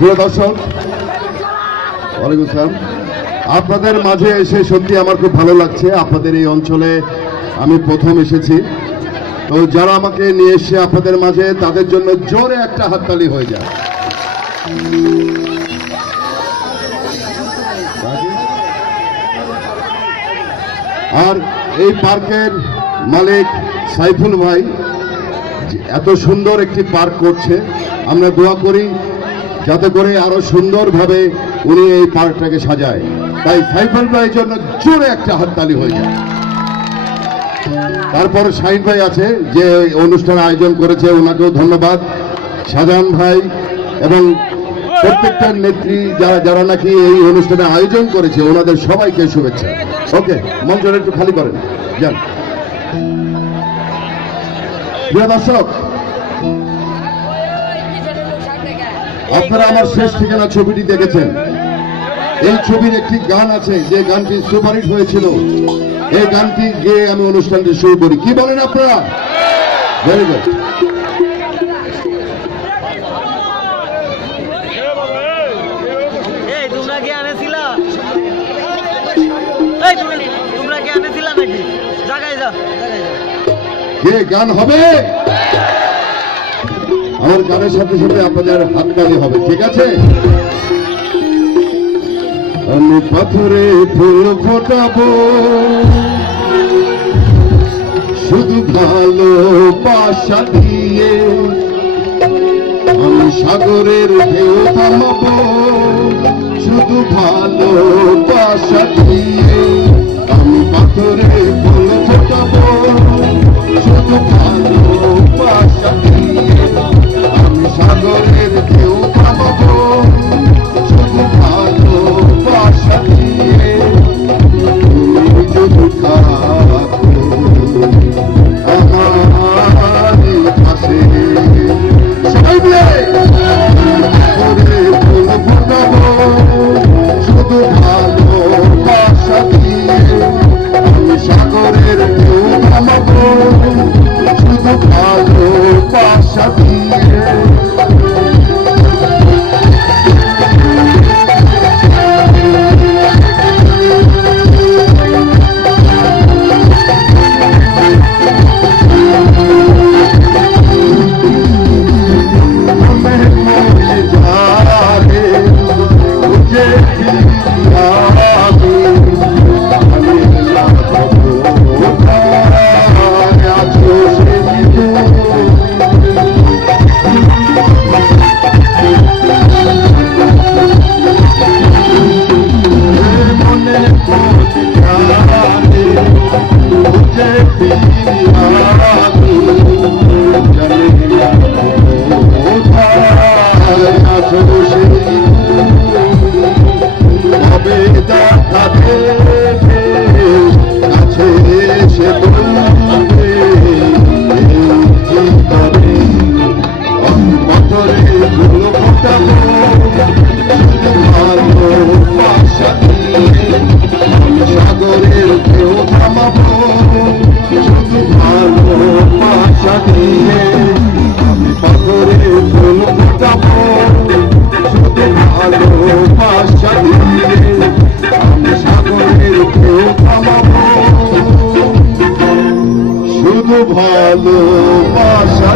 প্রিয় দর্শক, ওয়ালাইকুম আসসালাম। আপনাদের মাঝে এসে সত্যি আমার খুব ভালো লাগছে। আপনাদের এই অঞ্চলে আমি প্রথম এসেছি, তো যারা আমাকে নিয়ে এসে আপনাদের মাঝে, তাদের জন্য জোরে একটা হাততালি হয়ে যায়। আর এই পার্কের মালিক সাইফুল ভাই এত সুন্দর একটি পার্ক করছে, আমরা দোয়া করি যাতে করে আরো সুন্দরভাবে উনি এই পার্কটাকে সাজায়। তাই সাইফুল ভাইয়ের জন্য জোরে একটা হাততালি হয়ে যায়। তারপর শাহিন ভাই আছে যে অনুষ্ঠান আয়োজন করেছে, ওনাকেও ধন্যবাদ। শাহজাহান ভাই এবং প্রত্যেকটা নেত্রী যারা নাকি এই অনুষ্ঠানে আয়োজন করেছে, ওনাদের সবাইকে শুভেচ্ছা। ওকে, মঞ্চটা একটু খালি করেন যান। প্রিয় দর্শক, আপনারা আমার শেষ ঠিকানা ছবিটি দেখেছেন। এই ছবির একটি গান আছে যে গানটি সুপারহিট হয়েছিল। এই গানটি গেয়ে আমি অনুষ্ঠানটি শুরু করি, কি বলেন আপনারা? Very good. গান হবে, আমার গানের সাথে সাথে আপনাদের হাততালি হবে, ঠিক আছে? আমি পাথরে ফুল ফোটাবো শুধু ভালোবাসা দিয়ে, আমি সাগরের ঢেউ থামাবো শুধু ভালোবাসা দিয়ে, আমি পাথরে ফুল ফোটাবো শুধু ভালোবাসা দিয়ে, আমি সাগরের ঢেউ থামাবো শুধু ভালোবাসা দিয়ে, তুমি যদি থাকো আমার পাশে, সবাই মিলে ফুল ফোটাবো শুধু ভালোবাসা দিয়ে, আমি সাগরের ঢেউ থামাবো শুধু ভালোবাসা দিয়ে। ভালোবাসা